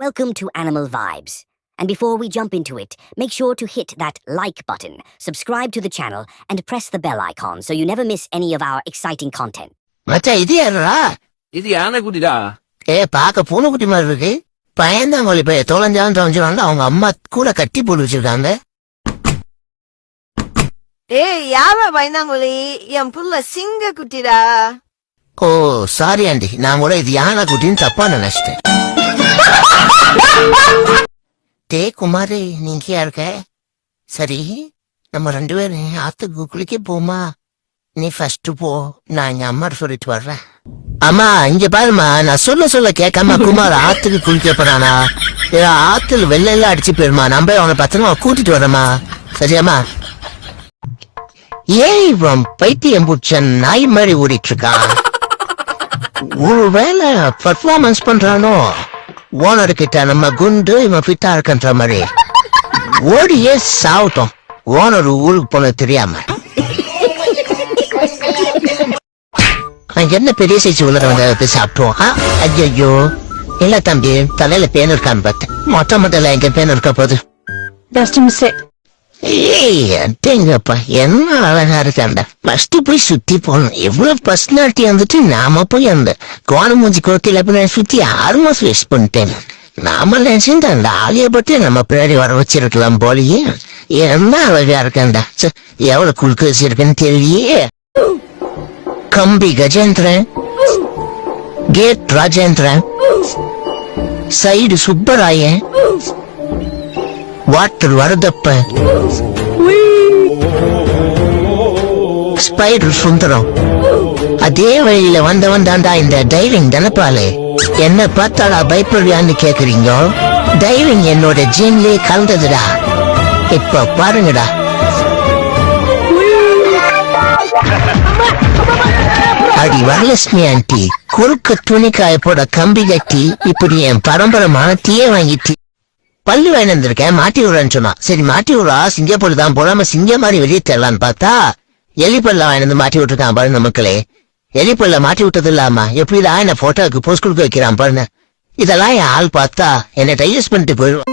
Welcome to Animal Vibes. And before we jump into it, make sure to hit that like button, subscribe to the channel, and press the bell icon so you never miss any of our exciting content. மச்சான் இது யாருடா? இது யானைக்குட்டிடா. பாக்க பூனைக்குட்டி மாதிரி இருக்கு. பயந்தாங்கோலி போய் தொலைஞ்சான்னு தொலைஞ்சிடாங்க. அவங்க அம்மா கூட கட்டி போட்டு வச்சிருக்காங்க. யாரா பயந்தாங்கோலி? என் புள்ள சிங்க குட்டிடா. ஓ சாரி ஆண்டி, நான் கூட இது யானை குட்டின்னு தப்பா நினைச்சிட்டேன். டே குமாரி, நீங்க இருக்க? சரி, நம்ம 2 பேரும் ஆத்துக்கு குளிக்க போமா? நீ ஃபர்ஸ்ட் போ, நான் எங்க அம்மா சொல்லிட்டு வர்றேன். அம்மா இங்க பாருமா, நான் சொல்ல கேட்காம குமார் ஆத்துக்கு குளிக்க போறானா? ஆத்துல வெள்ளெல்லாம் அடிச்சு போயிருமா, நம்ம அவனை பத்திரமா கூட்டிட்டு வரமா? சரியாமா? ஏன் இவன் பைத்தியம் பிடிச்ச நாய் மாதிரி ஓடிட்டு இருக்கான்? ஒரு வேலை பர்ஃபார்மன்ஸ் பண்றானோ? ஓனர் கிட்ட நம்ம குண்டு இவன் ஃபிட்டா இருக்கன்ற மாதிரி ஓடியே சாவட்டும், ஓனர் ஊருக்கு போன தெரியாம. என்ன பெரிய சைச்சு உள்ள வந்து சாப்பிட்டோம். ஐயோ இல்ல தம்பி, தலையில பேன் இருக்கான்னு பார்த்தேன். மொட்டை எங்க பேன் இருக்க போகுது. ஏங்கப்பா, என்ன அழகா இருக்காண்டா. ஃபர்ஸ்ட் போய் சுத்தி போகணும். எவ்வளவு பர்சனாலிட்டி வந்துட்டு நாம போய் அந்த கோணமூஞ்சி கோத்தில போய் சுத்தி 6 மாசம் வேஸ்ட் பண்ணிட்டேன். நாம நினைச்சு அந்த ஆலிய பத்தி நம்ம பின்னாடி வர வச்சிருக்கலாம் போலியே. என்ன அழகா இருக்காண்டா. எவ்வளவு குளுக்கு வச்சிருக்குன்னு தெரியலையே. கம்பி Gajendran, gate Rajendran, side Subbarayan, water Varadappa, spider Sundaram. அதே வழியில வந்தாண்டா இந்த டைவிங் தனப்பாலே. என்ன பார்த்தாடா பயப்படுறியான்னு கேக்குறீங்க? டைவிங் என்னோட ஜீன்லயே கலந்ததுடா. இப்ப பாருங்கடா. அடி வரலட்சுமி ஆண்டி, குறுக்க துணிக்காய போட கம்பி கட்டி இப்படி என் பரம்பரை மானத்தையே வாங்கிட்டு பல்லு வேணிருந்திருக்கேன். மாட்டி விடுறேன்னு சொன்னா. சரி மாட்டி விடுறா, சிங்கப்பூர் தான் போடாம சிங்க மாதிரி வெளியே தரலான்னு பார்த்தா எலிப்பல்ல வாங்கினது மாட்டி விட்டுருக்கான் பாருங்க மக்களே. எலிப்பல்ல மாட்டி விட்டது இல்லாம எப்படிதான் என்ன போட்டோக்கு போஸ்ட் கொடுக்க வைக்கிறான் பாருங்க. இதெல்லாம் என் ஆள் பார்த்தா என்னை டைஜஸ்ட் பண்ணிட்டு போயிடுவான்.